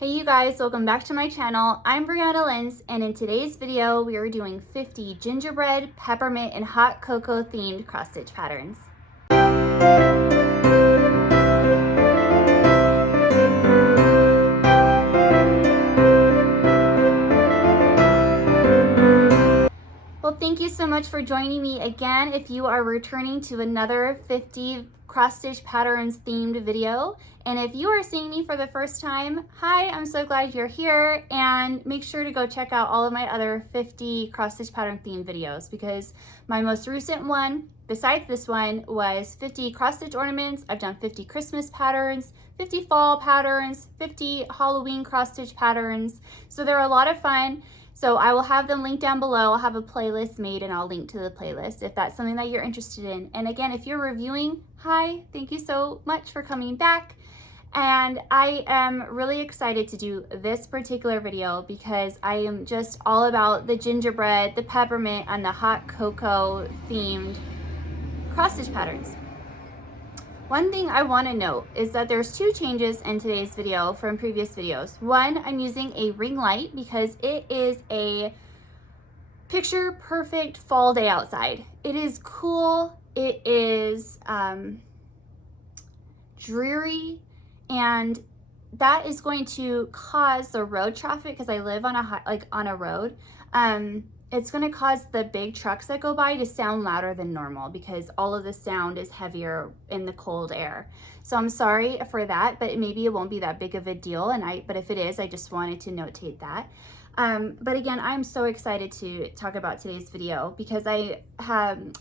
Hey you guys, welcome back to my channel. I'm Brianna Lentz, and in today's video we are doing 50 gingerbread, peppermint, and hot cocoa themed cross stitch patterns. Well, thank you so much for joining me again. If you are returning to another 50 cross stitch patterns themed video, and if you are seeing me for the first time, hi, I'm so glad you're here, and make sure to go check out all of my other 50 cross stitch pattern themed videos, because my most recent one, besides this one, was 50 cross stitch ornaments. I've done 50 Christmas patterns, 50 fall patterns, 50 Halloween cross stitch patterns. So they're a lot of fun. So I will have them linked down below. I'll have a playlist made and I'll link to the playlist if that's something that you're interested in. And again, if you're reviewing, hi, thank you so much for coming back. And I am really excited to do this particular video because I am just all about the gingerbread, the peppermint, and the hot cocoa themed cross stitch patterns. One thing I want to note is that there's two changes in today's video from previous videos. One, I'm using a ring light because it is a picture perfect fall day outside. It is cool, it is dreary, and that is going to cause the road traffic, because I live on a road. It's going to cause the big trucks that go by to sound louder than normal because all of the sound is heavier in the cold air. So I'm sorry for that, but maybe it won't be that big of a deal. But if it is, I just wanted to notate that. But again, I'm so excited to talk about today's video because I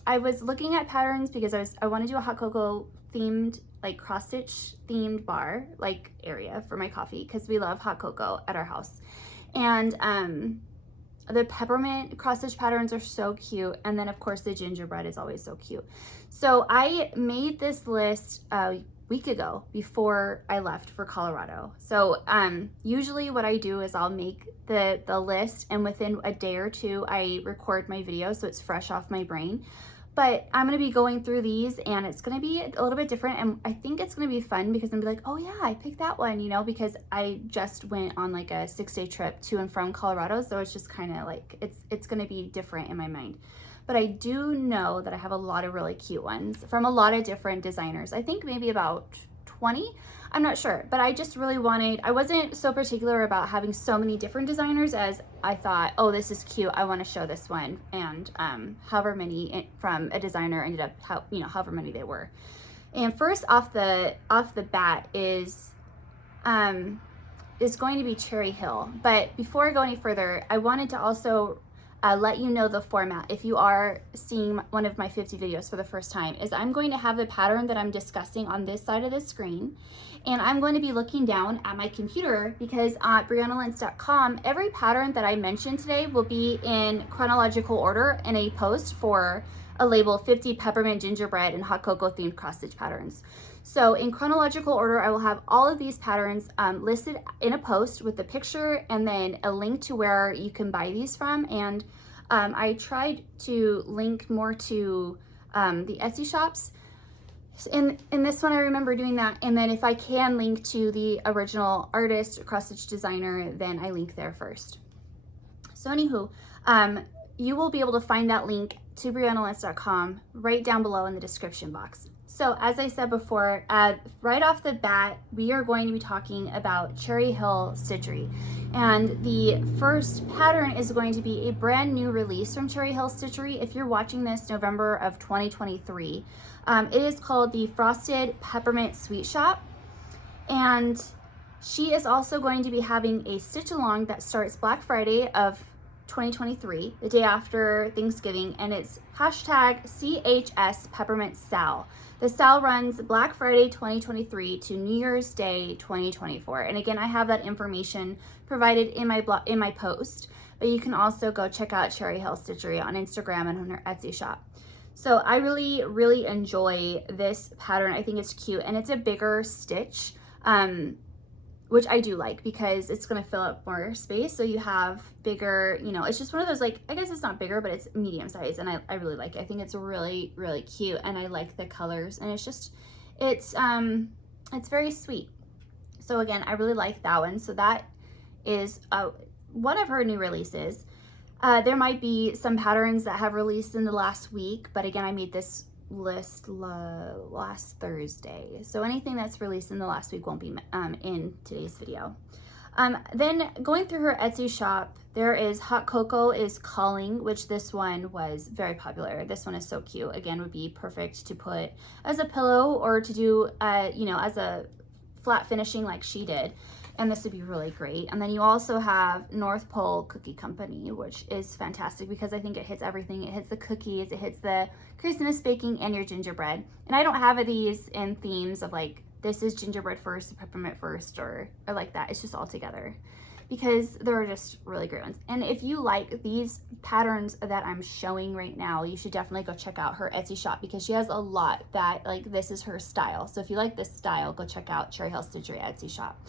was looking at patterns because I want to do a hot cocoa themed, like cross stitch themed bar like area for my coffee because we love hot cocoa at our house. And the peppermint cross stitch patterns are so cute. And then of course the gingerbread is always so cute. So I made this list a week ago before I left for Colorado. So usually what I do is I'll make the list, and within a day or two I record my video so it's fresh off my brain. But I'm going to be going through these and it's going to be a little bit different, and I think it's going to be fun because I'm going to be like, oh yeah, I picked that one, you know, because I just went on like a 6-day trip to and from Colorado, so it's just kind of like it's going to be different in my mind. But I do know that I have a lot of really cute ones from a lot of different designers. I think maybe about 20, I'm not sure, but I just really I wasn't so particular about having so many different designers as I thought, oh, this is cute, I want to show this one, and however many from a designer ended up, however many they were. And first off the bat is going to be Cherry Hill. But before I go any further, I wanted to also let you know the format. If you are seeing one of my 50 videos for the first time, is I'm going to have the pattern that I'm discussing on this side of the screen, and I'm going to be looking down at my computer because at briannalentz.com, every pattern that I mentioned today will be in chronological order in a post for a label 50 peppermint, gingerbread, and hot cocoa themed cross stitch patterns. So in chronological order, I will have all of these patterns listed in a post with the picture and then a link to where you can buy these from. And I tried to link more to the Etsy shops. In this one, I remember doing that. And then if I can link to the original artist, cross stitch designer, then I link there first. So anywho, you will be able to find that link to briannalentz.com right down below in the description box. So as I said before, right off the bat, we are going to be talking about Cherry Hill Stitchery. And the first pattern is going to be a brand new release from Cherry Hill Stitchery. If you're watching this November of 2023, it is called the Frosted Peppermint Sweet Shop. And she is also going to be having a stitch along that starts Black Friday of 2023, the day after Thanksgiving, and it's hashtag CHS Peppermint Sal. The sale runs Black Friday 2023 to New Year's Day 2024. And again, I have that information provided in my post, but you can also go check out Cherry Hill Stitchery on Instagram and on her Etsy shop. So I really, really enjoy this pattern. I think it's cute, and it's a bigger stitch, which I do like because it's going to fill up more space. So you have bigger, it's just one of those, like, I guess it's not bigger, but it's medium size. And I really like it. I think it's really, really cute. And I like the colors, and it's very sweet. So again, I really like that one. So that is one of her new releases. There might be some patterns that have released in the last week, but again, I made this list last Thursday. So anything that's released in the last week won't be in today's video. Then going through her Etsy shop, there is Hot Cocoa is Calling, which this one was very popular. This one is so cute. Again, would be perfect to put as a pillow or to do, you know, as a flat finishing like she did. And this would be really great. And then you also have North Pole Cookie Company, which is fantastic because I think it hits everything. It hits the cookies, it hits the Christmas baking and your gingerbread. And I don't have these in themes of like, this is gingerbread first, peppermint first, or like that. It's just all together because they're just really great ones. And if you like these patterns that I'm showing right now, you should definitely go check out her Etsy shop because she has a lot that like this is her style. So if you like this style, go check out Cherry Hill Stitchery Etsy shop.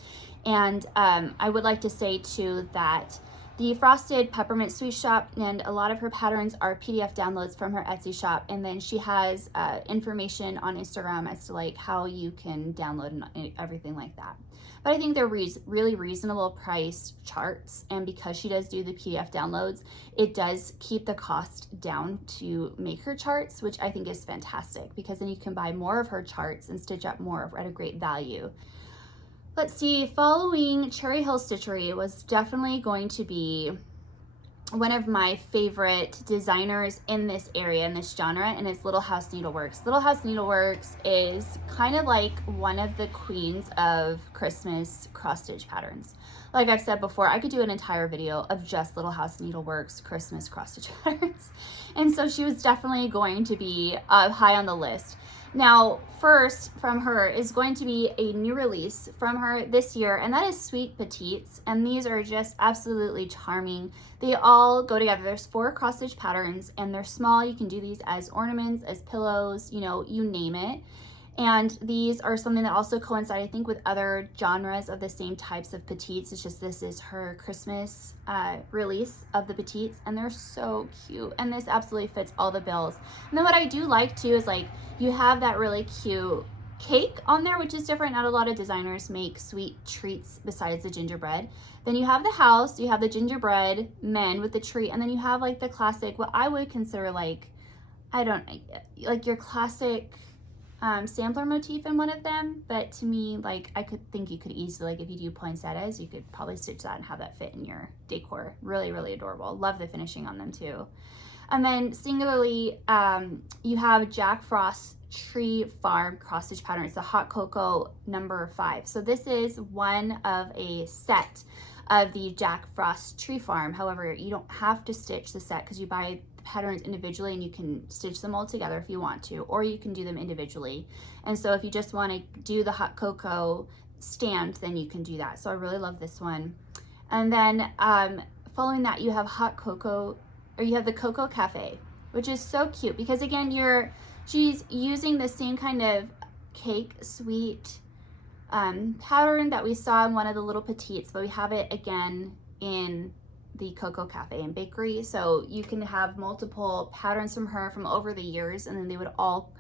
And I would like to say too that the Frosted Peppermint Sweet Shop and a lot of her patterns are PDF downloads from her Etsy shop. And then she has information on Instagram as to like how you can download and everything like that. But I think they're really reasonable price charts. And because she does do the PDF downloads, it does keep the cost down to make her charts, which I think is fantastic because then you can buy more of her charts and stitch up more at a great value. Let's see, following Cherry Hill Stitchery was definitely going to be one of my favorite designers in this area, in this genre, and it's Little House Needleworks. Little House Needleworks is kind of like one of the queens of Christmas cross-stitch patterns. Like I've said before, I could do an entire video of just Little House Needleworks Christmas cross-stitch patterns. And so she was definitely going to be high on the list. Now, first from her is going to be a new release from her this year, and that is Sweet Petites. And these are just absolutely charming. They all go together. There's 4 cross-stitch patterns, and they're small. You can do these as ornaments, as pillows, you know, you name it. And these are something that also coincide, I think, with other genres of the same types of petites. It's just this is her Christmas release of the petites, and they're so cute. And this absolutely fits all the bills. And then what I do like too is like you have that really cute cake on there, which is different. Not a lot of designers make sweet treats besides the gingerbread. Then you have the house, you have the gingerbread men with the tree, and then you have like the classic, what I would consider like, I don't like your classic sampler motif in one of them, but to me, like I could think you could easily, like if you do poinsettias, you could probably stitch that and have that fit in your decor. Really, really adorable. Love the finishing on them too. And then singularly, you have Jack Frost Tree Farm cross stitch pattern. It's a Hot Cocoa number 5. So this is one of a set of the Jack Frost Tree Farm. However, you don't have to stitch the set because you buy the patterns individually and you can stitch them all together if you want to, or you can do them individually. And so if you just want to do the Hot Cocoa stand, then you can do that. So I really love this one. And then following that, you have Hot Cocoa, or you have the Cocoa Cafe, which is so cute because again, she's using the same kind of cake sweet pattern that we saw in one of the little petites, but we have it again in the Cocoa Cafe and Bakery. So you can have multiple patterns from her from over the years, and then they would all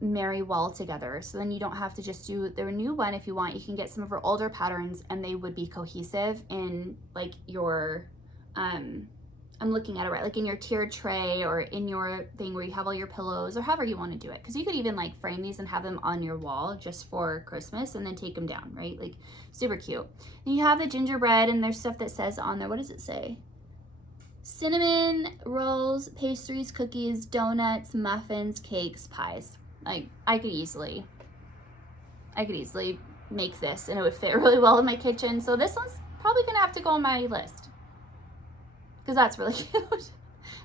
marry well together. So then you don't have to just do their new one. If you want, you can get some of her older patterns and they would be cohesive in like your I'm looking at it right, like in your tiered tray or in your thing where you have all your pillows or however you want to do it. Because you could even like frame these and have them on your wall just for Christmas and then take them down, right? Like super cute. And you have the gingerbread and there's stuff that says on there, what does it say? Cinnamon rolls, pastries, cookies, donuts, muffins, cakes, pies. Like I could easily make this and it would fit really well in my kitchen. So this one's probably gonna have to go on my list, because that's really cute.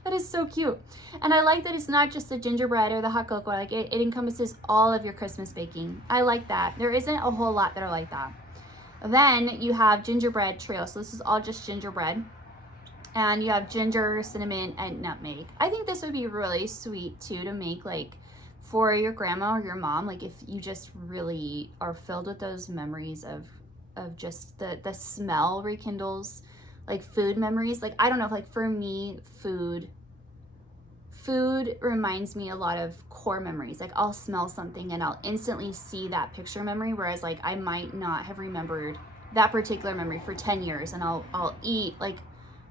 That is so cute. And I like that it's not just the gingerbread or the hot cocoa. Like it encompasses all of your Christmas baking. I like that. There isn't a whole lot that are like that. Then you have gingerbread trio. So this is all just gingerbread. And you have ginger, cinnamon, and nutmeg. I think this would be really sweet too to make like for your grandma or your mom. Like if you just really are filled with those memories of just the smell rekindles like food memories. Like I don't know if like for me food food reminds me a lot of core memories. Like I'll smell something and I'll instantly see that picture memory, whereas like I might not have remembered that particular memory for 10 years, and I'll eat like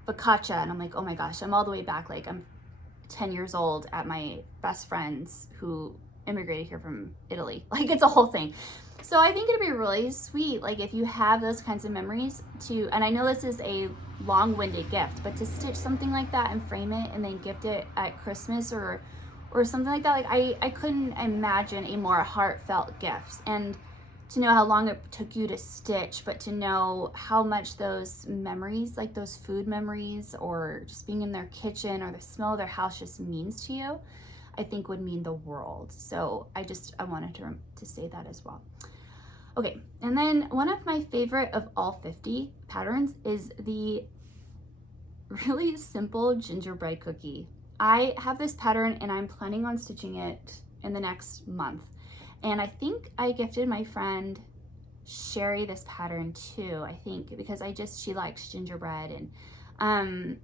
focaccia and I'm like, oh my gosh, I'm all the way back, like I'm 10 years old at my best friend's who immigrated here from Italy. Like it's a whole thing. So I think it'd be really sweet, like if you have those kinds of memories to, and I know this is a long-winded gift, but to stitch something like that and frame it and then gift it at Christmas or something like that, like I couldn't imagine a more heartfelt gift. And to know how long it took you to stitch, but to know how much those memories, like those food memories or just being in their kitchen or the smell of their house just means to you, I think would mean the world. So I wanted to say that as well. Okay, and then one of my favorite of all 50 patterns is the really simple gingerbread cookie. I have this pattern and I'm planning on stitching it in the next month. And I think I gifted my friend Sherry this pattern too, I think, because she likes gingerbread, and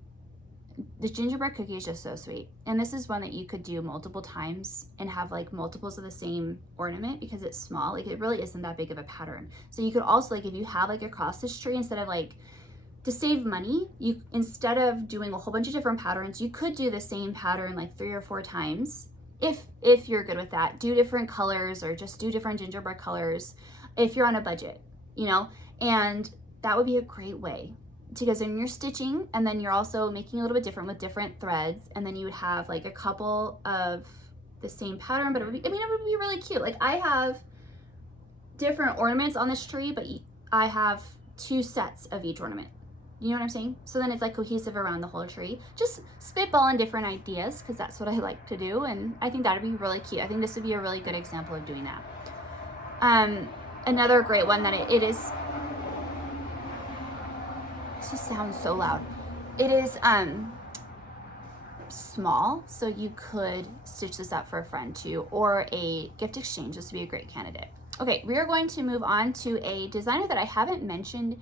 the gingerbread cookie is just so sweet. And this is one that you could do multiple times and have like multiples of the same ornament because it's small. Like it really isn't that big of a pattern. So you could also, like if you have like a cross stitch tree, instead of like, to save money, instead of doing a whole bunch of different patterns, you could do the same pattern like 3 or 4 times. If you're good with that, do different colors or just do different gingerbread colors if you're on a budget, you know, and that would be a great way. Because then you're stitching and then you're also making a little bit different with different threads, and then you would have like a couple of the same pattern, but it would be really cute. Like I have different ornaments on this tree, but I have 2 sets of each ornament. You know what I'm saying? So then it's like cohesive around the whole tree. Just spitballing different ideas because that's what I like to do, and I think that'd be really cute. I think this would be a really good example of doing that. Another great one that it is. This just sounds so loud. It is small, so you could stitch this up for a friend too, or a gift exchange. This would be a great candidate. Okay, we are going to move on to a designer that I haven't mentioned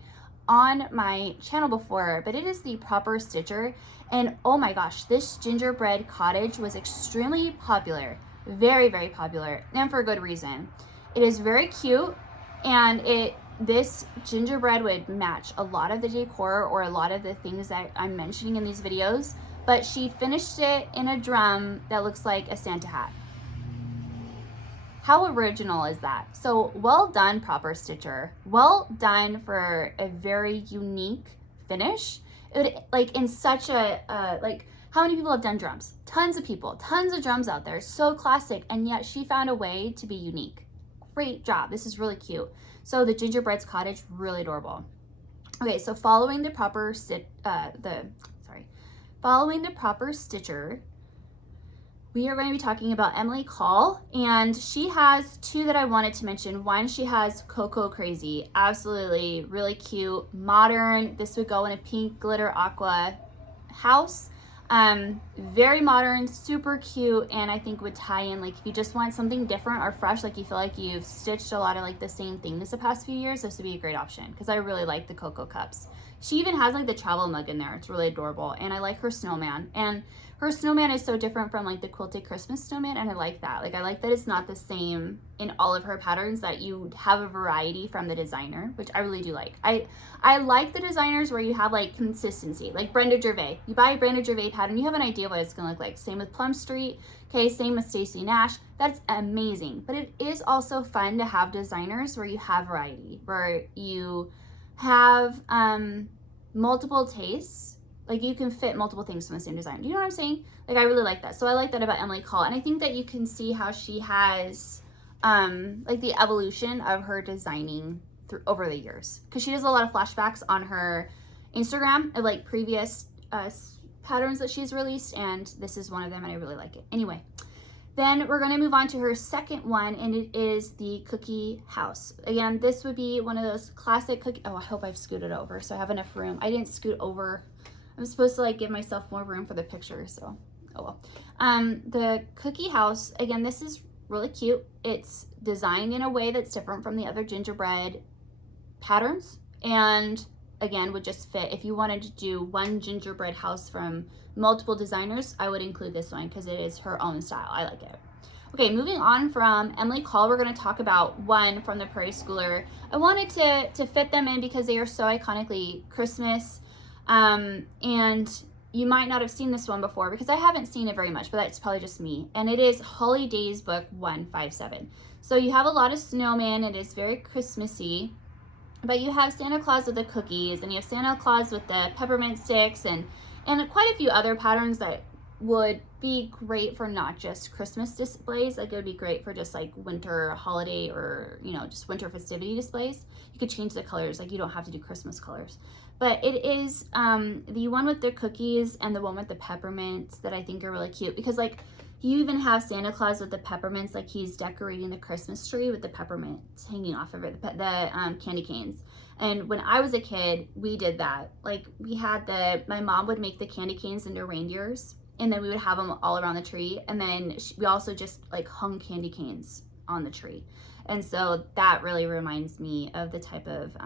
on my channel before, but it is the Proper Stitcher. And oh my gosh, this gingerbread cottage was extremely popular, very, very popular, and for good reason. It is very cute, and this gingerbread would match a lot of the decor or a lot of the things that I'm mentioning in these videos, but she finished it in a drum that looks like a Santa hat. How original is that? So well done, Proper Stitcher. Well done for a very unique finish. It would, like in such a, like how many people have done drums? Tons of people, tons of drums out there, so classic, and yet she found a way to be unique. Great job, this is really cute. So the gingerbread's cottage, really adorable. Okay, so following the Proper Stitcher, we are going to be talking about Emily Call, and she has 2 that I wanted to mention. One, she has Cocoa Crazy, absolutely really cute, modern. This would go in a pink glitter aqua house. Very modern, super cute, and I think would tie in, like if you just want something different or fresh, like you feel like you've stitched a lot of like the same things the past few years, this would be a great option because I really like the Cocoa Cups. She even has like the travel mug in there. It's really adorable, and I like her snowman, and her snowman is so different from like the quilted Christmas snowman, and I like that. Like I like that it's not the same in all of her patterns, that you have a variety from the designer, which I really do like. I like the designers where you have like consistency, like Brenda J. You buy a Brenda J pattern, you have an idea what it's gonna look like. Same with Plum Street, okay, same with Stacey Nash. That's amazing. But it is also fun to have designers where you have variety, where you have multiple tastes. Like you can fit multiple things from the same design. Do you know what I'm saying? Like I really like that. So I like that about Emily Call. And I think that you can see how she has like the evolution of her designing over the years. Because she does a lot of flashbacks on her Instagram of like previous patterns that she's released. And this is one of them and I really like it. Anyway, then we're going to move on to her second one, and it is the Cookie House. Again, this would be one of those classic cookie. Oh, I hope I've scooted over so I have enough room. I didn't scoot over. I'm supposed to like give myself more room for the picture, so oh well. The Cookie House, again, this is really cute. It's designed in a way that's different from the other gingerbread patterns, and again, would just fit. If you wanted to do one gingerbread house from multiple designers, I would include this one because it is her own style. I like it. Okay, moving on from Emily Call, we're going to talk about one from the Pris Schooler. I wanted to fit them in because they are so iconically Christmas, and you might not have seen this one before because I haven't seen it very much, but that's probably just me. And it is Holly Days Book 157. So you have a lot of snowmen. It is very Christmassy, but you have Santa Claus with the cookies, and you have Santa Claus with the peppermint sticks, and quite a few other patterns that would be great for not just Christmas displays. Like it would be great for just like winter holiday or, you know, just winter festivity displays. You could change the colors, like you don't have to do Christmas colors. But it is the one with the cookies and the one with the peppermints that I think are really cute, because like you even have Santa Claus with the peppermints, like he's decorating the Christmas tree with the peppermints hanging off of it, the candy canes. And when I was a kid, we did that. Like we had my mom would make the candy canes into reindeers, and then we would have them all around the tree. And then we also just like hung candy canes on the tree. And so that really reminds me of the type of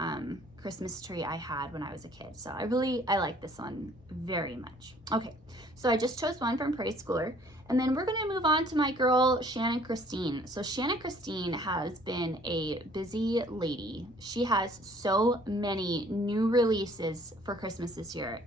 Christmas tree I had when I was a kid. So I like this one very much. Okay, so I just chose one from Pris Schooler. And then we're gonna move on to my girl, Shannon Christine. So Shannon Christine has been a busy lady. She has so many new releases for Christmas this year.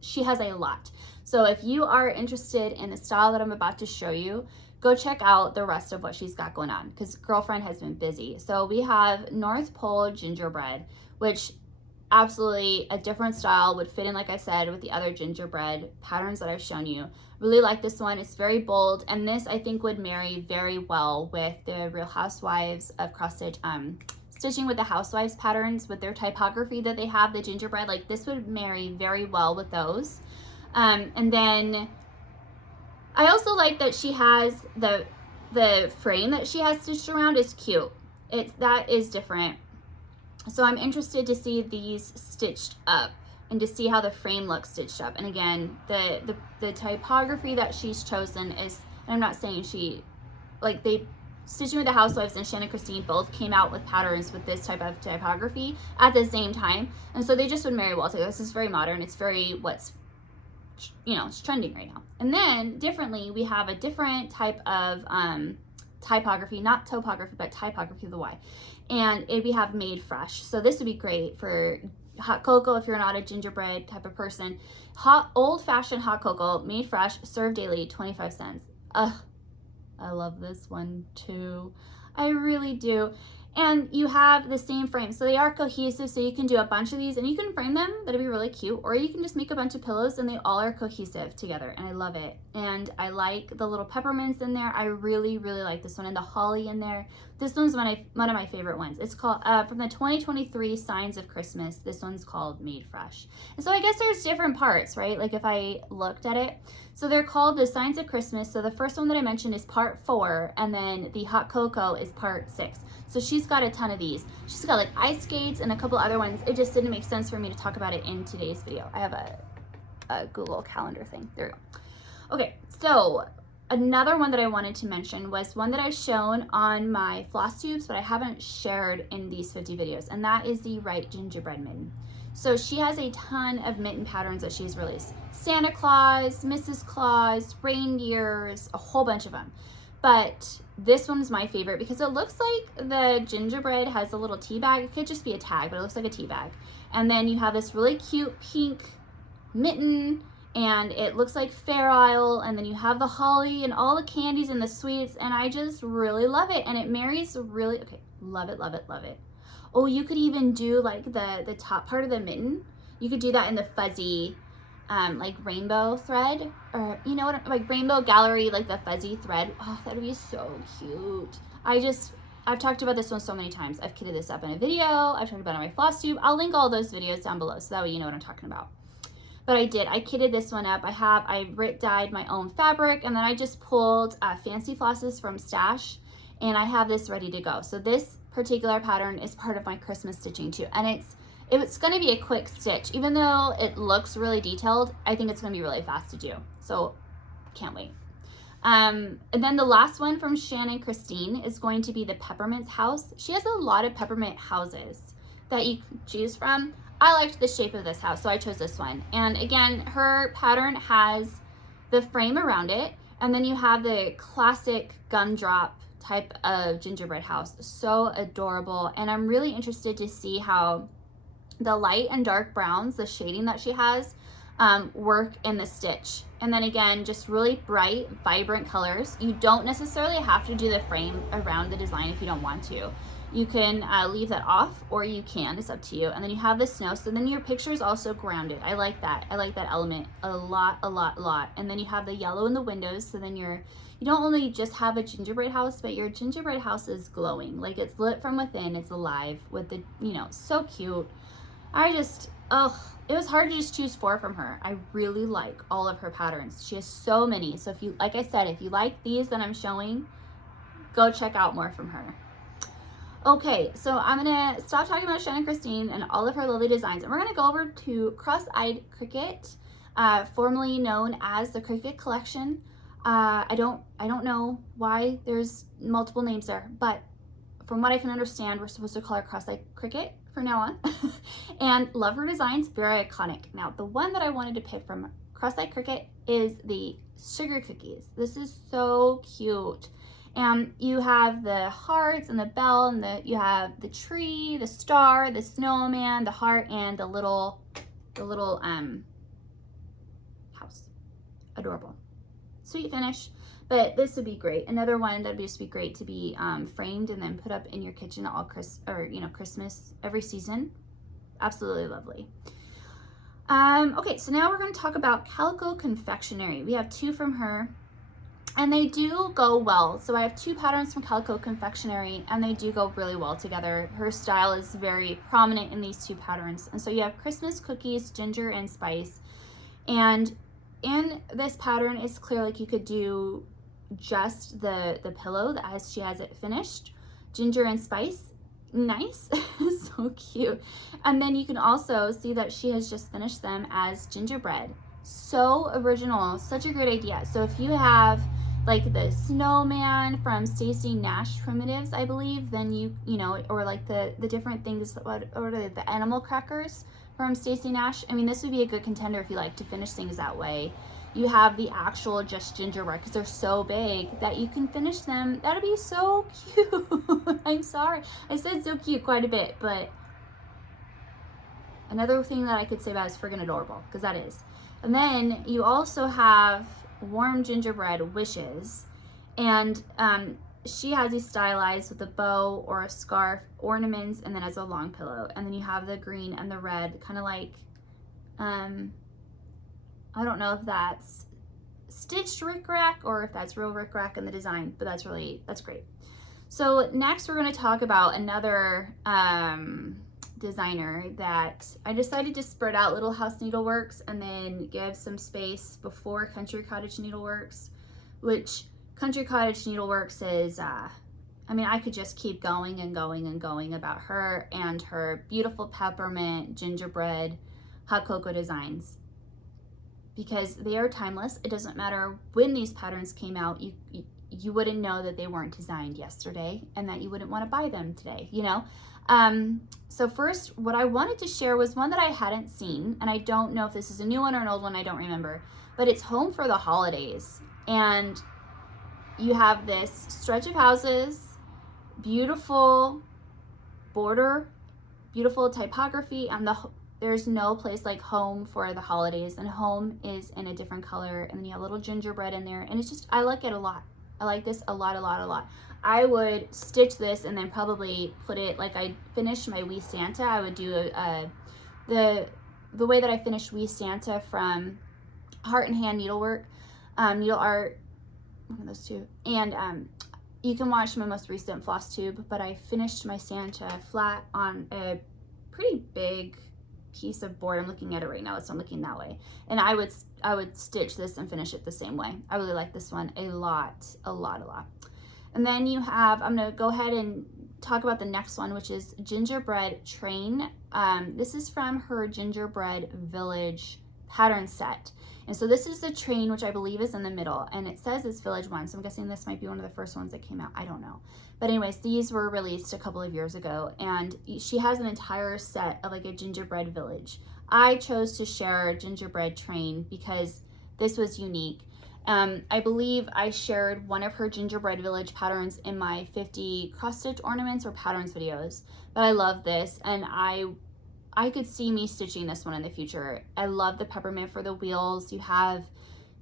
She has a lot. So if you are interested in the style that I'm about to show you, go check out the rest of what she's got going on, because girlfriend has been busy. So we have North Pole Gingerbread, which absolutely a different style, would fit in, like I said, with the other gingerbread patterns that I've shown you. Really like this one. It's very bold, and this I think would marry very well with the Real Housewives of Cross Stitch, stitching with the Housewives patterns with their typography that they have, the gingerbread. Like this would marry very well with those. And then I also like that she has the frame that she has stitched around is cute. That is different. So I'm interested to see these stitched up and to see how the frame looks stitched up. And again, the typography that she's chosen is, and I'm not saying Stitching with the Housewives and Shannon Christine both came out with patterns with this type of typography at the same time. And so they just would marry well together. This is very modern. It's very it's trending right now. And then differently, we have a different type of typography, not topography, but typography with a Y. And we have Made Fresh. So this would be great for hot cocoa if you're not a gingerbread type of person. Old-fashioned hot cocoa, made fresh, served daily, 25 cents. Ugh, I love this one too. I really do. And you have the same frame. So they are cohesive, so you can do a bunch of these and you can frame them. That'd be really cute. Or you can just make a bunch of pillows and they all are cohesive together. And I love it. And I like the little peppermints in there. I really, really like this one. And the holly in there. This one's one of my favorite ones. It's called, from the 2023 Signs of Christmas, this one's called Made Fresh. And so I guess there's different parts, right? Like if I looked at it. So they're called the Signs of Christmas. So the first one that I mentioned is part 4. And then the hot cocoa is part 6. So she's got a ton of these. She's got like ice skates and a couple other ones. It just didn't make sense for me to talk about it in today's video. I have a Google Calendar thing. There we go. Okay, so another one that I wanted to mention was one that I've shown on my Flosstubes, but I haven't shared in these 50 videos, and that is the Right Gingerbread Mitten. So she has a ton of mitten patterns that she's released. Santa Claus, Mrs. Claus, reindeers, a whole bunch of them. But this one's my favorite because it looks like the gingerbread has a little tea bag. It could just be a tag, but it looks like a tea bag. And then you have this really cute pink mitten, and it looks like Fair Isle, and then you have the holly and all the candies and the sweets, and I just really love it. And it marries really, okay, love it, love it, love it. Oh, you could even do like the top part of the mitten. You could do that in the fuzzy, like rainbow thread, or you know what, like rainbow gallery, like the fuzzy thread. Oh, that would be so cute. I've talked about this one so many times. I've kitted this up in a video. I've talked about it on my Flosstube. I'll link all those videos down below so that way you know what I'm talking about. But I kitted this one up. I dyed my own fabric, and then I just pulled fancy flosses from Stash, and I have this ready to go. So this particular pattern is part of my Christmas stitching too, and it's going to be a quick stitch. Even though it looks really detailed, I think it's going to be really fast to do. So can't wait. And then the last one from Shannon Christine is going to be the Peppermint house. She has a lot of peppermint houses that you can choose from. I liked the shape of this house, so I chose this one. And again, her pattern has the frame around it, and then you have the classic gumdrop type of gingerbread house. So adorable. And I'm really interested to see how the light and dark browns, the shading that she has, work in the stitch. And then again, just really bright, vibrant colors. You don't necessarily have to do the frame around the design if you don't want to. You can leave that off, or you can, it's up to you. And then you have the snow, so then your picture is also grounded. I like that. I like that element a lot. And then you have the yellow in the windows, so then you don't only just have a gingerbread house, but your gingerbread house is glowing. Like, it's lit from within, it's alive with the, so cute. It was hard to just choose 4 from her. I really like all of her patterns. She has so many. So if you, like I said, if you like these that I'm showing, go check out more from her. Okay, so I'm gonna stop talking about Shannon Christine and all of her lovely designs, and we're gonna go over to Cross-Eyed Cricket, formerly known as the Cricket Collection. I don't know why there's multiple names there, but from what I can understand, we're supposed to call her Cross-Eyed Cricket from now on. And love her designs, very iconic. Now, the one that I wanted to pick from Cross-Eyed Cricket is the sugar cookies. This is so cute. And you have the hearts and the bell, and you have the tree, the star, the snowman, the heart, and the little house. Adorable. Sweet finish. But this would be great. Another one that would just be great to be framed and then put up in your kitchen all Christmas every season. Absolutely lovely. Okay, so now we're going to talk about Calico Confectionery. We have 2 from her, and they do go well. So I have 2 patterns from Calico Confectionery, and they do go really well together. Her style is very prominent in these 2 patterns. And so you have Christmas cookies, ginger and spice. And in this pattern, it's clear like you could do just the pillow as she has it finished. Ginger and spice, nice. So cute. And then you can also see that she has just finished them as gingerbread. So original, such a great idea. So if you have like the snowman from Stacey Nash Primitives, I believe, then you know, or like the different things, what are they, the animal crackers from Stacey Nash. I mean, this would be a good contender if you like to finish things that way. You have the actual just gingerbread because they're so big that you can finish them. That'd be so cute. I'm sorry. I said so cute quite a bit, but another thing that I could say about it is friggin' adorable, because that is. And then you also have warm gingerbread wishes, and she has these stylized with a bow or a scarf, ornaments, and then as a long pillow. And then you have the green and the red, kind of like, I don't know if that's stitched rickrack or if that's real rickrack in the design, but that's great. So next we're going to talk about another designer that I decided to spread out Little House Needleworks and then give some space before Country Cottage Needleworks, which Country Cottage Needleworks is, I mean, I could just keep going and going and going about her and her beautiful peppermint, gingerbread, hot cocoa designs, because they are timeless. It doesn't matter when these patterns came out, you wouldn't know that they weren't designed yesterday and that you wouldn't want to buy them today, you know? So first, what I wanted to share was one that I hadn't seen, and I don't know if this is a new one or an old one, I don't remember, but it's Home for the Holidays. And you have this stretch of houses, beautiful border, beautiful typography, and there's no place like home for the holidays, and home is in a different color, and then you have a little gingerbread in there, and it's just, I like it a lot. I like this a lot. I would stitch this and then probably put it, like I finished my Wee Santa, I would do the way that I finished Wee Santa from Heart and Hand Needlework, Needle Art, one of those two, and you can watch my most recent Flosstube, but I finished my Santa flat on a pretty big piece of board. I'm looking at it right now, so I'm looking that way. And I would stitch this and finish it the same way. I really like this one a lot. And then you have, I'm gonna go ahead and talk about the next one, which is Gingerbread Train. This is from her Gingerbread Village pattern set. And so this is the train, which I believe is in the middle, and it says it's Village 1, so I'm guessing this might be one of the first ones that came out. I don't know. But anyways, these were released a couple of years ago, and she has an entire set of like a gingerbread village. I chose to share Gingerbread Train because this was unique. I believe I shared one of her gingerbread village patterns in my 50 cross stitch ornaments or patterns videos, but I love this, and I could see me stitching this one in the future. I love the peppermint for the wheels. You have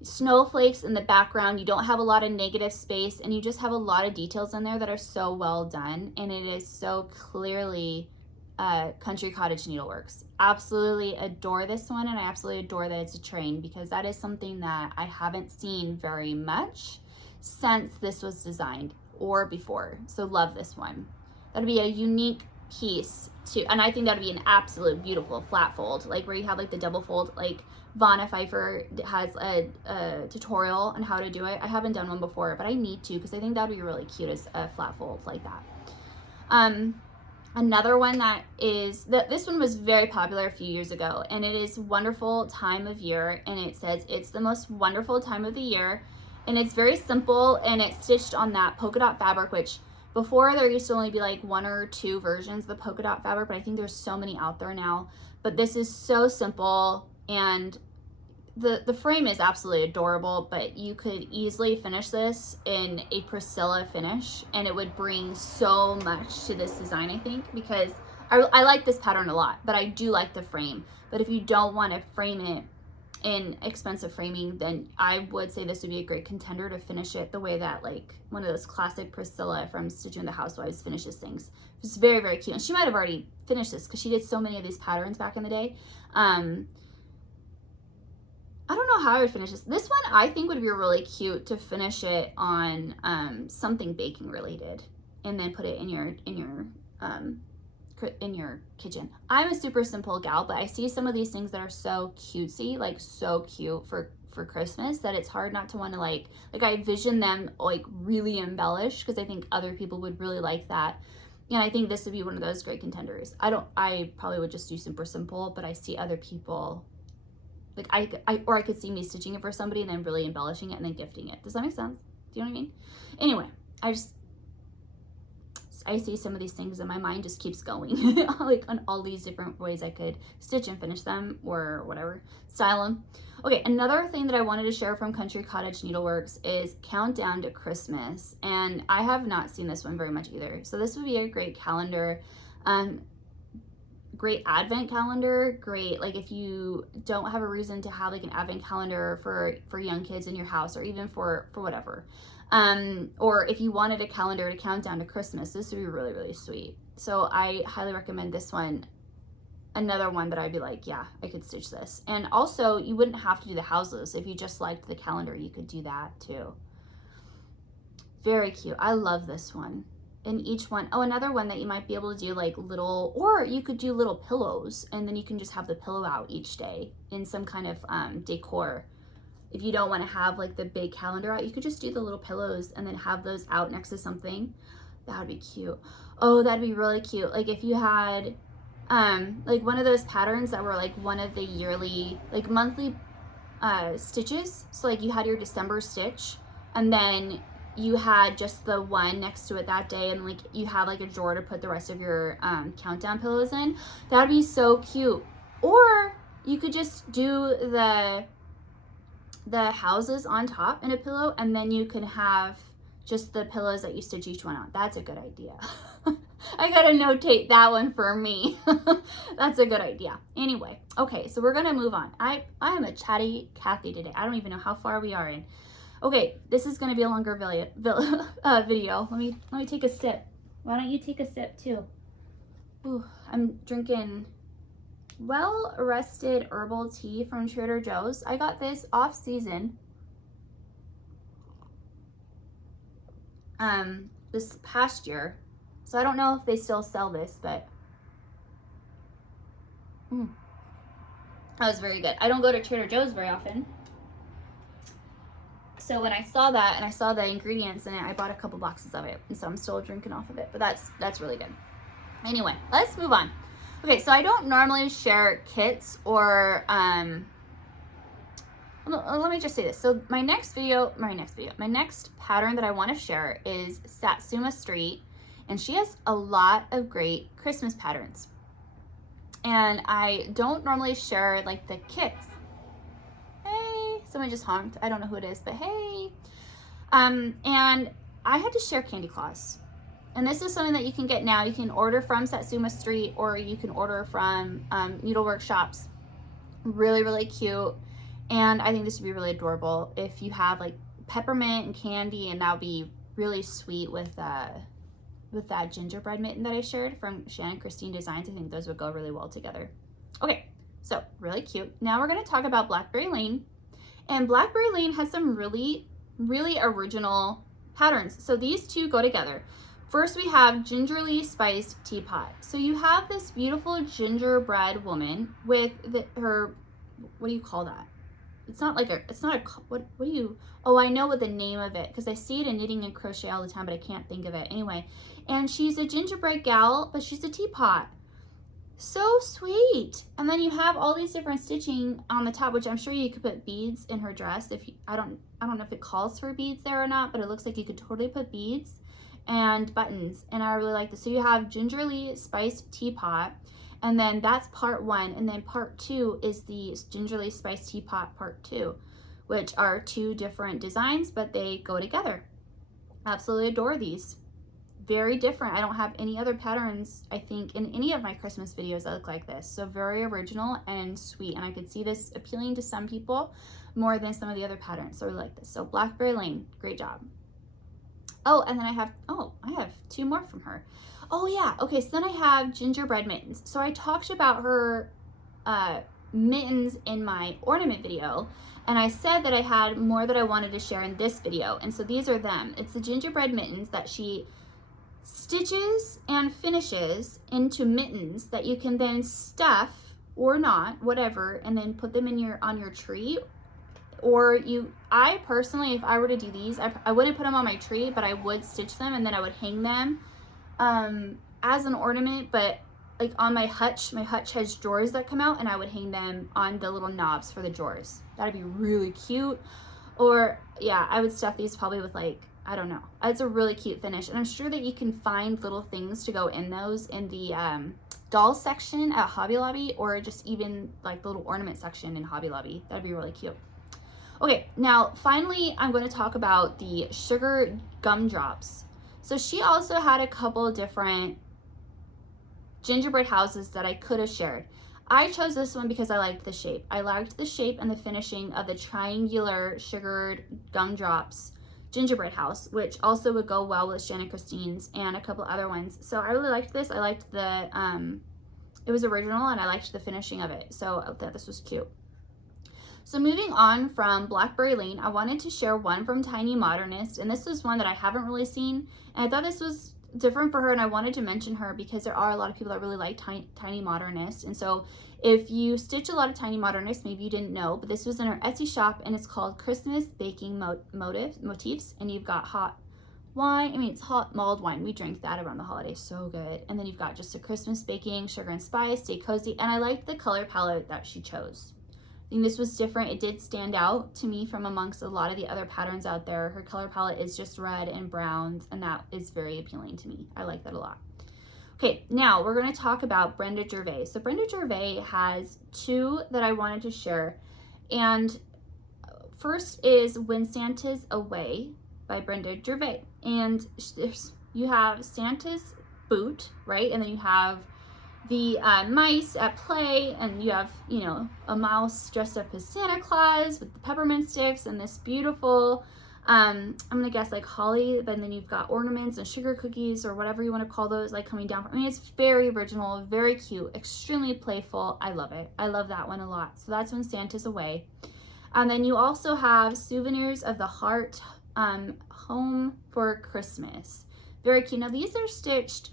snowflakes in the background. You don't have a lot of negative space, and you just have a lot of details in there that are so well done, and it is so clearly Country Cottage Needleworks. Absolutely adore this one, and I absolutely adore that it's a train because that is something that I haven't seen very much since this was designed or before. So love this one. That'd be a unique piece too, and I think that'd be an absolute beautiful flat fold, like where you have like the double fold. Like Vonna Pfeiffer has a tutorial on how to do it. I haven't done one before, but I need to because I think that'd be really cute as a flat fold like that. Another one that is, this one was very popular a few years ago, and it is Wonderful Time of Year, and it says it's the most wonderful time of the year, and it's very simple, and it's stitched on that polka dot fabric, which before there used to only be like 1 or 2 versions of the polka dot fabric, but I think there's so many out there now. But this is so simple, and the frame is absolutely adorable, but you could easily finish this in a Priscilla finish, and it would bring so much to this design, I think, because I like this pattern a lot, but I do like the frame. But if you don't want to frame it in expensive framing, then I would say this would be a great contender to finish it the way that like one of those classic Priscilla from Stitching the Housewives finishes things. It's very, very cute, and she might have already finished this because she did so many of these patterns back in the day. I don't know how I would finish this. This one I think would be really cute to finish it on something baking related, and then put it in your kitchen. I'm a super simple gal, but I see some of these things that are so cutesy, like so cute for Christmas, that it's hard not to want to like I envision them like really embellished because I think other people would really like that. And I think this would be one of those great contenders. I probably would just do super simple, but I see other people like I could see me stitching it for somebody and then really embellishing it and then gifting it. Does that make sense? Do you know what I mean? Anyway, I see some of these things and my mind just keeps going like on all these different ways I could stitch and finish them or whatever, style them. Okay, another thing that I wanted to share from Country Cottage Needleworks is Countdown to Christmas, and I have not seen this one very much either. So this would be a great calendar, great advent calendar, great like if you don't have a reason to have like an advent calendar for young kids in your house, or even for whatever. Or if you wanted a calendar to count down to Christmas, this would be really, really sweet. So I highly recommend this one. Another one that I'd be like, yeah, I could stitch this. And also, you wouldn't have to do the houses. If you just liked the calendar, you could do that too. Very cute. I love this one. And each one, oh, another one that you might be able to do like little, or you could do little pillows, and then you can just have the pillow out each day in some kind of decor. If you don't want to have like the big calendar out, you could just do the little pillows and then have those out next to something. That would be cute. Oh, that'd be really cute. Like if you had like one of those patterns that were like one of the yearly, like monthly stitches. So like you had your December stitch, and then you had just the one next to it that day, and like you have like a drawer to put the rest of your countdown pillows in. That'd be so cute. Or you could just do the houses on top in a pillow, and then you can have just the pillows that you stitch each one on. That's a good idea. I gotta notate that one for me. That's a good idea. Anyway, okay, so we're gonna move on. I am a chatty Cathy today. I don't even know how far we are in. Okay, this is gonna be a longer video. Let me take a sip. Why don't you take a sip too? Ooh, I'm drinking well-rested herbal tea from Trader Joe's. I got this off season this past year, so I don't know if they still sell this, but that was very good. I don't go to Trader Joe's very often, so when I saw that and I saw the ingredients in it, I bought a couple boxes of it, and so I'm still drinking off of it, but that's really good. Anyway, let's move on. Okay, so I don't normally share kits or let me just say this. So my next pattern that I want to share is Satsuma Street, and she has a lot of great Christmas patterns. And I don't normally share like the kits. Hey, someone just honked. I don't know who it is, but hey. And I had to share Candy Claus. And this is something that you can get now. You can order from Satsuma Street, or you can order from Needlework Shops. Really, really cute. And I think this would be really adorable if you have like peppermint and candy, and that would be really sweet with that gingerbread mitten that I shared from Shannon Christine Designs. I think those would go really well together. Okay, so really cute. Now we're gonna talk about Blackberry Lane. And Blackberry Lane has some really, really original patterns. So these two go together. First, we have Gingerly Spiced Teapot. So you have this beautiful gingerbread woman with her, what do you call that? It's not a, what do you, oh, I know what the name of it, because I see it in knitting and crochet all the time, but I can't think of it. Anyway, and she's a gingerbread gal, but she's a teapot. So sweet. And then you have all these different stitching on the top, which I'm sure you could put beads in her dress. If you, I don't know if it calls for beads there or not, but it looks like you could totally put beads and buttons, and I really like this. So you have Gingerly Spiced Teapot, and then that's part 1, and then part 2 is the Gingerly Spiced Teapot part 2, which are 2 different designs, but they go together. Absolutely adore these. Very different. I don't have any other patterns, I think, in any of my Christmas videos that look like this. So very original and sweet, and I could see this appealing to some people more than some of the other patterns. So I like this. So Blackberry Lane, great job. Oh, and then I have 2 more from her. Oh yeah, okay, so then I have Gingerbread Mittens. So I talked about her mittens in my ornament video, and I said that I had more that I wanted to share in this video, and so these are them. It's the gingerbread mittens that she stitches and finishes into mittens that you can then stuff or not, whatever, and then put them in on your tree. Or I personally, if I were to do these, I wouldn't put them on my tree, but I would stitch them, and then I would hang them as an ornament, but like on my hutch has drawers that come out, and I would hang them on the little knobs for the drawers. That'd be really cute. Or yeah, I would stuff these probably with like, I don't know. It's a really cute finish, and I'm sure that you can find little things to go in those in the doll section at Hobby Lobby, or just even like the little ornament section in Hobby Lobby. That'd be really cute. Okay, now finally I'm going to talk about the sugar gumdrops. So she also had a couple different gingerbread houses that I could have shared. I chose this one because I liked the shape. I liked the shape and the finishing of the triangular sugared gumdrops gingerbread house, which also would go well with Shannon Christine's and a couple other ones. So I really liked this. I liked the, it was original, and I liked the finishing of it. So I thought this was cute. So moving on from Blackberry Lane, I wanted to share one from Tiny Modernist, and this was one that I haven't really seen, and I thought this was different for her, and I wanted to mention her because there are a lot of people that really like Tiny Modernist. And so if you stitch a lot of Tiny Modernist, maybe you didn't know, but this was in her Etsy shop, and it's called Christmas Baking Motifs, and you've got hot wine. I mean, it's hot mulled wine. We drink that around the holidays. So good. And then you've got just a Christmas baking, sugar and spice, stay cozy, and I liked the color palette that she chose. I think this was different. It did stand out to me from amongst a lot of the other patterns out there. Her color palette is just red and browns, and that is very appealing to me. I like that a lot. Okay, now we're going to talk about Brenda J. So Brenda J has 2 that I wanted to share, and first is When Santa's Away by Brenda J. And you have Santa's boot, right? And then you have the mice at play, and you have, you know, a mouse dressed up as Santa Claus with the peppermint sticks and this beautiful, I'm gonna guess like holly, but then you've got ornaments and sugar cookies or whatever you want to call those, like coming down. I mean, it's very original, very cute, extremely playful. I love it. I love that one a lot. So that's When Santa's Away. And then you also have Souvenirs of the Heart, Home for Christmas. Very cute. Now these are stitched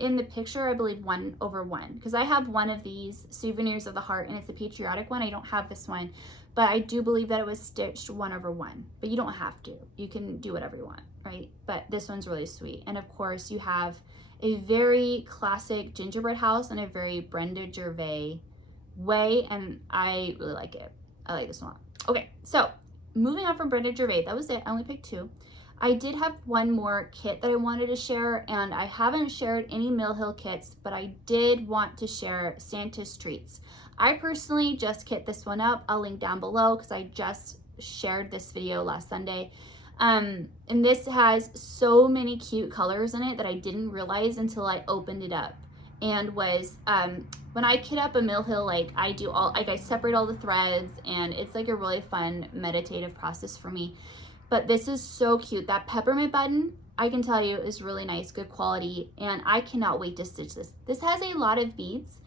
in the picture, I believe 1/1, because I have one of these Souvenirs of the Heart, and it's a patriotic one. I don't have this one, but I do believe that it was stitched 1/1, but you don't have to. You can do whatever you want, right? But this one's really sweet. And of course you have a very classic gingerbread house and a very Brenda J way, and I really like it. I like this one. Okay, so moving on from Brenda J, that was it. I only picked 2. I did have one more kit that I wanted to share, and I haven't shared any Mill Hill kits, but I did want to share Santa's Treats. I personally just kit this one up. I'll link down below because I just shared this video last Sunday. And this has so many cute colors in it that I didn't realize until I opened it up. And was when I kit up a Mill Hill, like I separate all the threads, and it's like a really fun meditative process for me. But this is so cute. That peppermint button, I can tell you, is really nice, good quality, and I cannot wait to stitch this. This has a lot of beads,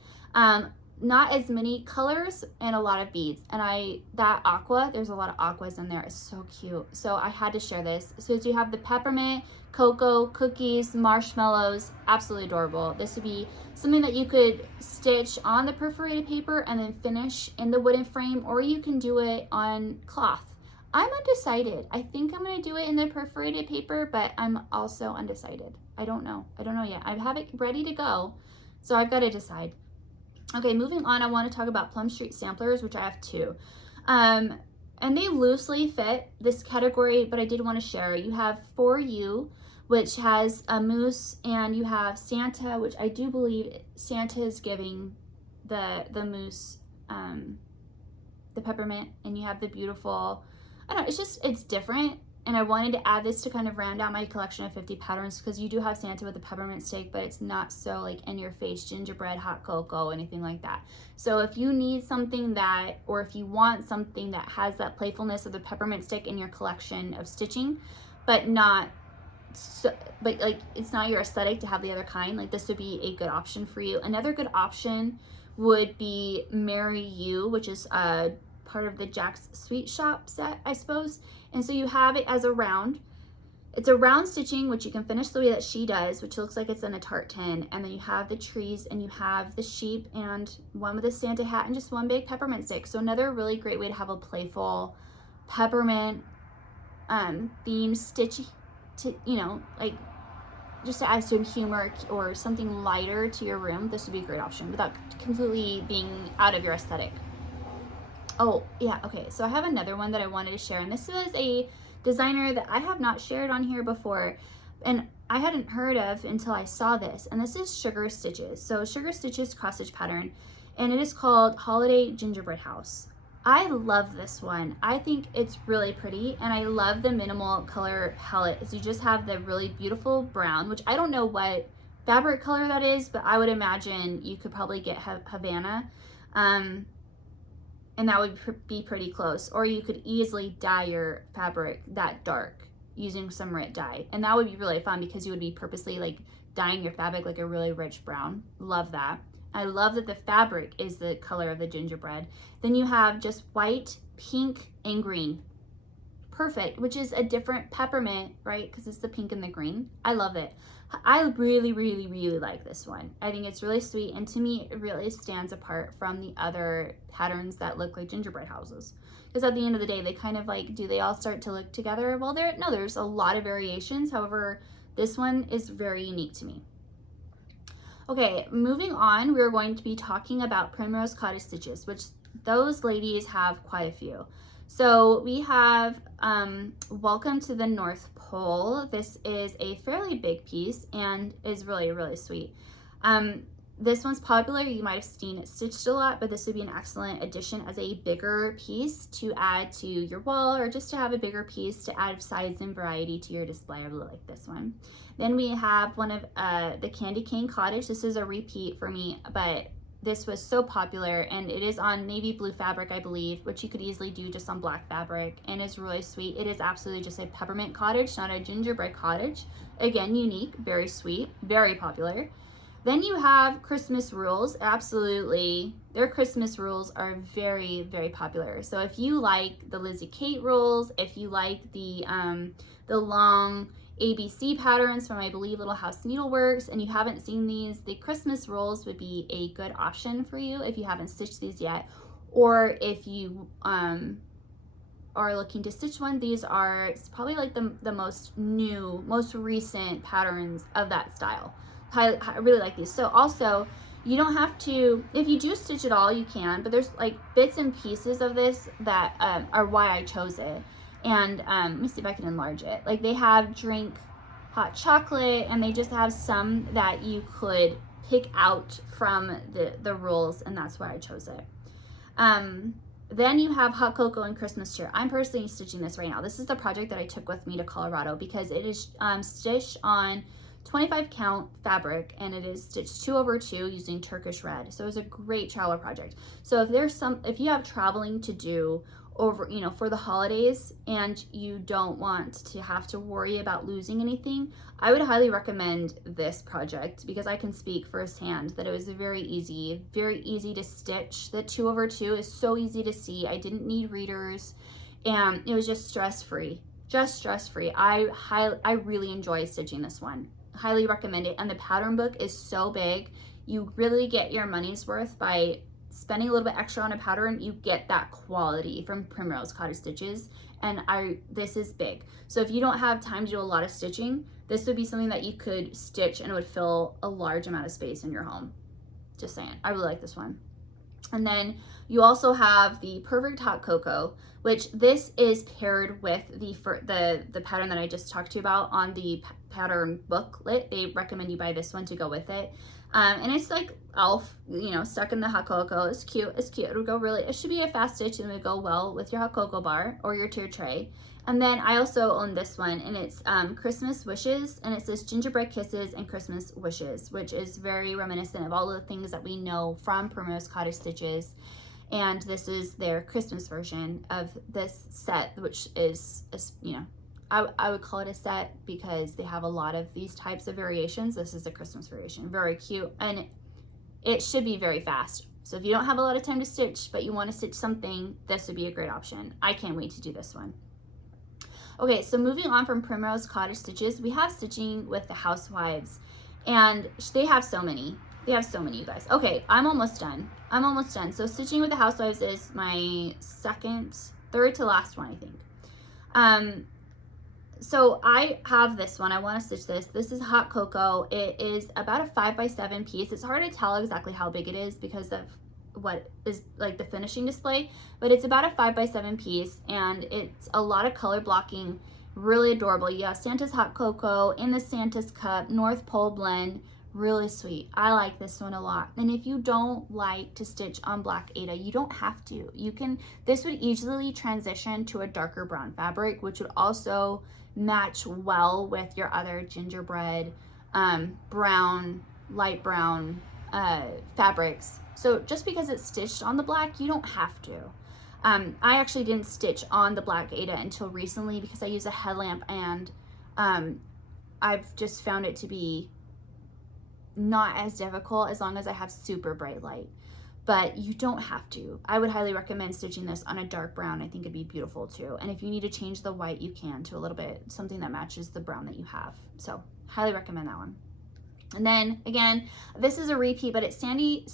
not as many colors, and a lot of beads. And that aqua, there's a lot of aquas in there. It's so cute. So I had to share this. So you have the peppermint, cocoa, cookies, marshmallows, absolutely adorable. This would be something that you could stitch on the perforated paper and then finish in the wooden frame, or you can do it on cloth. I'm undecided. I think I'm gonna do it in the perforated paper, but I'm also undecided. I don't know yet. I have it ready to go, so I've got to decide. Okay, moving on, I want to talk about Plum Street samplers, which I have 2. And they loosely fit this category, but I did want to share. You have For You, which has a moose, and you have Santa, which I do believe Santa is giving the moose the peppermint, and you have the beautiful, I don't know, it's different. And I wanted to add this to kind of round out my collection of 50 patterns, because you do have Santa with a peppermint stick, but it's not so like in your face gingerbread, hot cocoa, anything like that. So if you need something that, or if you want something that has that playfulness of the peppermint stick in your collection of stitching, but like it's not your aesthetic to have the other kind, like this would be a good option for you. Another good option would be Marry You, which is part of the Jack's Sweet Shop set, I suppose. And so you have it as a round. It's a round stitching, which you can finish the way that she does, which looks like it's in a tart tin. And then you have the trees, and you have the sheep, and one with a Santa hat, and just one big peppermint stick. So another really great way to have a playful peppermint theme stitch, to, you know, like just to add some humor or something lighter to your room. This would be a great option without completely being out of your aesthetic. Oh, yeah, okay, so I have another one that I wanted to share, and this was a designer that I have not shared on here before, and I hadn't heard of until I saw this, and this is Sugar Stitches. So Sugar Stitches cross-stitch pattern, and it is called Holiday Gingerbread House. I love this one. I think it's really pretty, and I love the minimal color palette. So you just have the really beautiful brown, which I don't know what fabric color that is, but I would imagine you could probably get Havana. And that would be pretty close. Or you could easily dye your fabric that dark using some Rit dye. And that would be really fun, because you would be purposely like dyeing your fabric like a really rich brown. Love that. I love that the fabric is the color of the gingerbread. Then you have just white, pink, and green. Perfect, which is a different peppermint, right? Because it's the pink and the green. I love it. I really, really, really like this one. I think it's really sweet, and to me, it really stands apart from the other patterns that look like gingerbread houses. Because at the end of the day, they kind of like, do they all start to look together? Well, there's a lot of variations. However, this one is very unique to me. Okay, moving on, we're going to be talking about Primrose Cottage stitches, which those ladies have quite a few. So we have Welcome to the North Pole. This is a fairly big piece and is really, really sweet. This one's popular. You might have seen it stitched a lot, but this would be an excellent addition as a bigger piece to add to your wall, or just to have a bigger piece to add size and variety to your display. I really like this one. Then we have one of the Candy Cane Cottage. This is a repeat for me, but this was so popular, and it is on navy blue fabric, I believe, which you could easily do just on black fabric, and it's really sweet. It is absolutely just a peppermint cottage, not a gingerbread cottage. Again, unique, very sweet, very popular. Then you have Christmas rules. Absolutely, their Christmas rules are very, very popular. So if you like the Lizzie Kate rules, if you like the long ABC patterns from, I believe, Little House Needleworks, and you haven't seen these, the Christmas rolls would be a good option for you if you haven't stitched these yet, or if you are looking to stitch one. These are probably like the most recent patterns of that style. I really like these. So also, You don't have to, if you do stitch it all, you can, but there's like bits and pieces of this that are why I chose it. And let me see if I can enlarge it. Like they have drink hot chocolate, and they just have some that you could pick out from the rules, and that's why I chose it. Then you have hot cocoa and Christmas cheer. I'm personally stitching this right now. This is the project that I took with me to Colorado because it is stitched on 25 count fabric, and it is stitched 2/2 using Turkish red. So it was a great travel project. So if you have traveling to do over, you know, for the holidays, and you don't want to have to worry about losing anything, I would highly recommend this project because I can speak firsthand that it was very easy to stitch. The 2/2 is so easy to see. I didn't need readers, and it was just stress-free. I really enjoy stitching this one. Highly recommend it. And the pattern book is so big. You really get your money's worth by spending a little bit extra on a pattern. You get that quality from Primrose Cottage Stitches, and this is big. So if you don't have time to do a lot of stitching, this would be something that you could stitch and it would fill a large amount of space in your home. Just saying, I really like this one. And then you also have the Perfect Hot Cocoa, which this is paired with the pattern that I just talked to you about on the pattern booklet. They recommend you buy this one to go with it. And it's like elf, you know, stuck in the hot cocoa. It's cute. It would go really, it should be a fast stitch, and it would go well with your hot cocoa bar or your tier tray. And then I also own this one, and it's Christmas Wishes, and it says Gingerbread Kisses and Christmas Wishes, which is very reminiscent of all of the things that we know from Primrose Cottage Stitches. And this is their Christmas version of this set, which is, you know, I would call it a set because they have a lot of these types of variations. This is a Christmas variation, very cute, and it should be very fast. So if you don't have a lot of time to stitch, but you want to stitch something, this would be a great option. I can't wait to do this one. Okay, so moving on from Primrose Cottage Stitches, we have stitching with the Housewives, and they have so many. They have so many, you guys. Okay, I'm almost done. So stitching with the Housewives is my third to last one, I think. So I have this one. I want to stitch this. This is hot cocoa. It is about a 5x7 piece. It's hard to tell exactly how big it is because of what is like the finishing display, but it's about a 5x7 piece, and it's a lot of color blocking. Really adorable. You have Santa's hot cocoa in the Santa's cup, North Pole blend. Really sweet. I like this one a lot. And if you don't like to stitch on black Aida, you don't have to. This would easily transition to a darker brown fabric, which would also match well with your other gingerbread brown, light brown fabrics. So just because it's stitched on the black, you don't have to. I actually didn't stitch on the black Aida until recently because I use a headlamp, and I've just found it to be not as difficult as long as I have super bright light. But you don't have to. I would highly recommend stitching this on a dark brown. I think it'd be beautiful too. And if you need to change the white, you can to a little bit, something that matches the brown that you have. So highly recommend that one. And then again, this is a repeat, but it's Sandy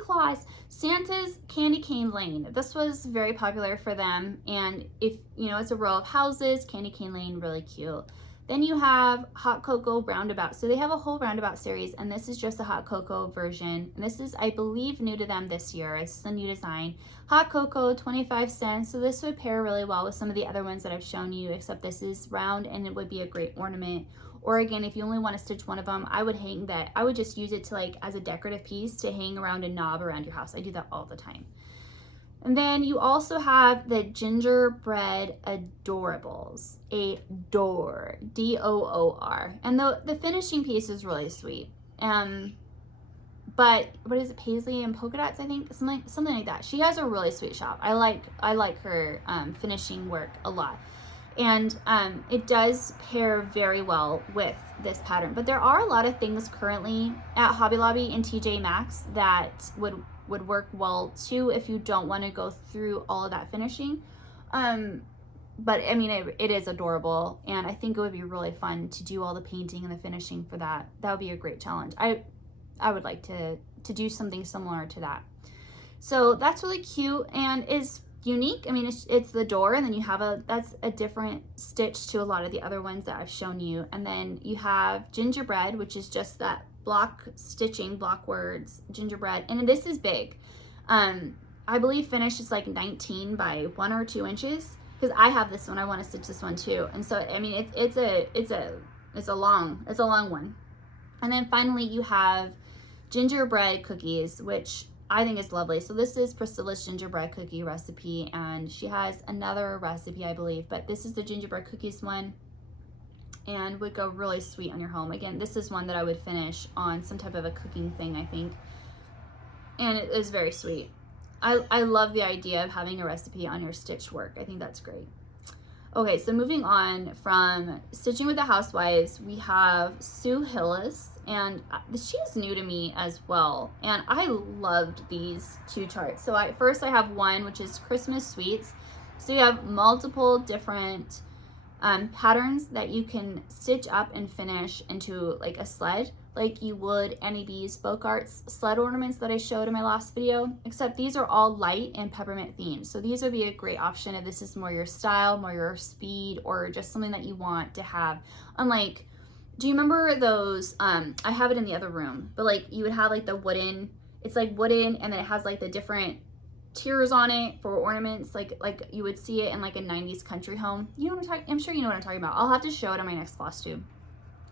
Claus, Santa's Candy Cane Lane. This was very popular for them. And if, you know, it's a row of houses, Candy Cane Lane, really cute. Then you have Hot Cocoa Roundabout. So they have a whole roundabout series, and this is just the Hot Cocoa version. And this is, I believe, new to them this year. It's the new design. Hot Cocoa, 25 cents. So this would pair really well with some of the other ones that I've shown you, except this is round and it would be a great ornament. Or again, if you only want to stitch one of them, I would just use it to like as a decorative piece to hang around a knob around your house. I do that all the time. And then you also have the Gingerbread Adorables, D-O-O-R. And the finishing piece is really sweet. But what is it, Paisley and polka dots, I think? Something like that. She has a really sweet shop. I like her finishing work a lot. And it does pair very well with this pattern. But there are a lot of things currently at Hobby Lobby and TJ Maxx that would work well too if you don't want to go through all of that finishing. But I mean, it is adorable, and I think it would be really fun to do all the painting and the finishing for that. That would be a great challenge. I would like to do something similar to that. So that's really cute and is unique. I mean, it's the door, and then you have that's a different stitch to a lot of the other ones that I've shown you. And then you have Gingerbread, which is just that block stitching, block words, gingerbread, and this is big. I believe finish is like 19 by 1 or 2 inches, because I have this one. I want to stitch this one too, and so I mean it's a long one. And then finally you have gingerbread cookies, which I think is lovely. So this is Priscilla's gingerbread cookie recipe, and she has another recipe, I believe, but this is the gingerbread cookies one, and would go really sweet on your home. Again, this is one that I would finish on some type of a cooking thing, I think, and it is very sweet. I love the idea of having a recipe on your stitch work. I think that's great. Okay, so moving on from Stitching with the Housewives, we have Sue Hillis, and she is new to me as well, and I loved these 2 charts. So first I have one, which is Christmas Sweets. So you have multiple different patterns that you can stitch up and finish into like a sled, like you would Annie B's Folk Arts sled ornaments that I showed in my last video, except these are all light and peppermint themed. So these would be a great option if this is more your style, more your speed, or just something that you want to have. Unlike, do you remember those, I have it in the other room, but like you would have like the wooden, it's like wooden, and then it has like the different tiers on it for ornaments, like you would see it in like a 90s country home. You know what I'm talking, I'm sure you know what I'm talking about. I'll have to show it on my next Flosstube.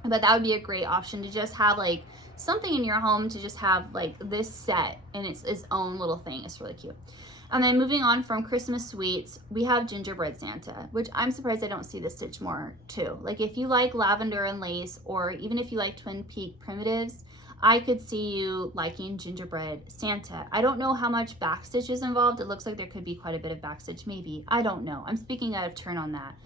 But that would be a great option to just have like something in your home to just have like this set and it's its own little thing. It's really cute. And then moving on from Christmas Sweets, we have Gingerbread Santa, which I'm surprised I don't see this stitch more too. Like if you like lavender and lace, or even if you like Twin Peak primitives, I could see you liking Gingerbread Santa. I don't know how much backstitch is involved. It looks like there could be quite a bit of backstitch, maybe. I don't know. I'm speaking out of turn on that.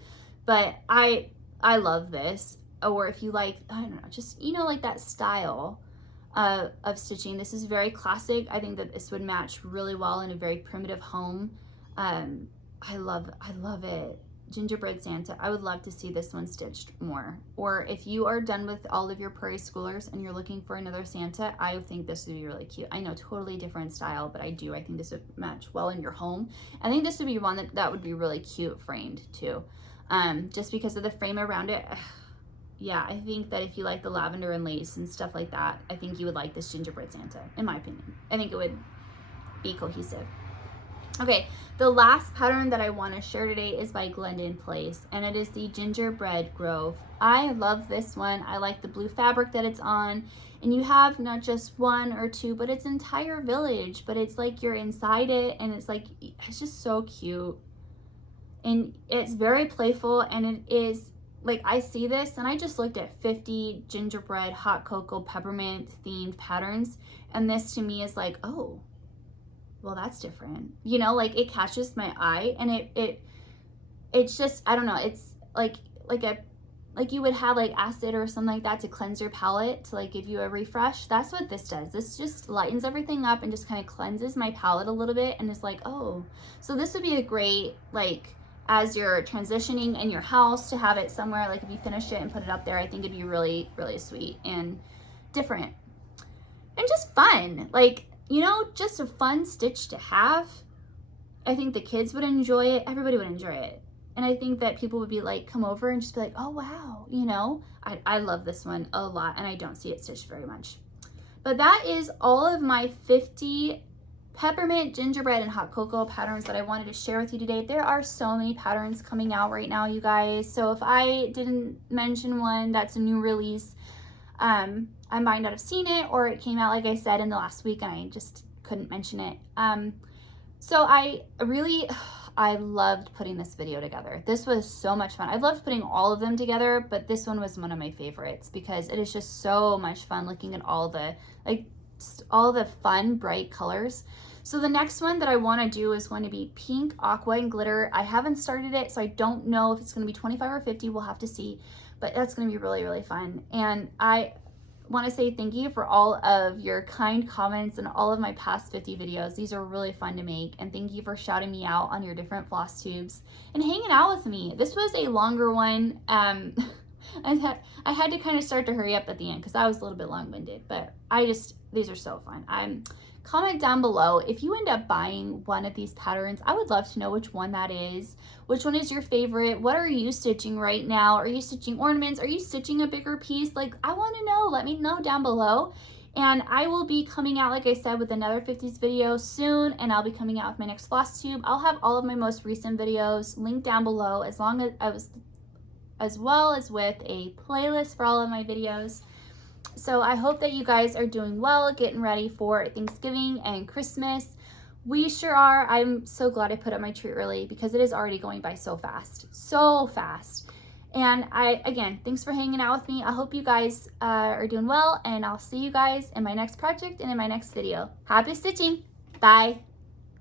But I love this. Or if you like, I don't know, just, you know, like that style of stitching. This is very classic. I think that this would match really well in a very primitive home. I love it. Gingerbread Santa. I would love to see this one stitched more. Or if you are done with all of your Pris Schoolers and you're looking for another Santa, I think this would be really cute. I know, totally different style, but I think this would match well in your home. I think this would be one that would be really cute framed too. Just because of the frame around it. Yeah, I think that if you like the lavender and lace and stuff like that, I think you would like this Gingerbread Santa, in my opinion. I think it would be cohesive. Okay, the last pattern that I want to share today is by Glendon Place, and it is the Gingerbread Grove. I love this one. I like the blue fabric that it's on, and you have not just 1 or 2, but it's entire village, but it's like you're inside it, and it's like, it's just so cute. And it's very playful, and it is, like, I see this and I just looked at 50 gingerbread, hot cocoa, peppermint themed patterns, and this to me is like, oh, well, that's different. You know, like it catches my eye, and it's just, I don't know, it's like you would have like acid or something like that to cleanse your palette, to like give you a refresh. That's what this does. This just lightens everything up and just kind of cleanses my palette a little bit, and it's like, oh, so this would be a great, like, as you're transitioning in your house, to have it somewhere, like if you finish it and put it up there, I think it'd be really, really sweet and different and just fun. Like, you know, just a fun stitch to have. I think the kids would enjoy it. Everybody would enjoy it. And I think that people would be like, come over and just be like, oh, wow. You know, I love this one a lot, and I don't see it stitched very much. But that is all of my 50 peppermint, gingerbread, and hot cocoa patterns that I wanted to share with you today. There are so many patterns coming out right now, you guys. So if I didn't mention one that's a new release, I might not have seen it, or it came out, like I said, in the last week and I just couldn't mention it. So I loved putting this video together. This was so much fun. I loved putting all of them together, but this one was one of my favorites because it is just so much fun looking at all the, like, all the fun, bright colors. So the next one that I want to do is going to be pink, aqua, and glitter. I haven't started it, so I don't know if it's going to be 25 or 50. We'll have to see, but that's going to be really, really fun. And I want to say thank you for all of your kind comments and all of my past 50 videos. These are really fun to make, and thank you for shouting me out on your different floss tubes and hanging out with me. This was a longer one. I had to kind of start to hurry up at the end because I was a little bit long-winded, but these are so fun. I'm comment down below if you end up buying one of these patterns. I would love to know which one that is. Which one is your favorite? What are you stitching right now? Are you stitching ornaments? Are you stitching a bigger piece? Like, I want to know. Let me know down below. And I will be coming out, like I said, with another 50s video soon, and I'll be coming out with my next Flosstube. I'll have all of my most recent videos linked down below, as well as with a playlist for all of my videos. So I hope that you guys are doing well, getting ready for Thanksgiving and Christmas. We sure are. I'm so glad I put up my tree early because it is already going by so fast. So fast. And again, thanks for hanging out with me. I hope you guys are doing well, and I'll see you guys in my next project and in my next video. Happy stitching. Bye.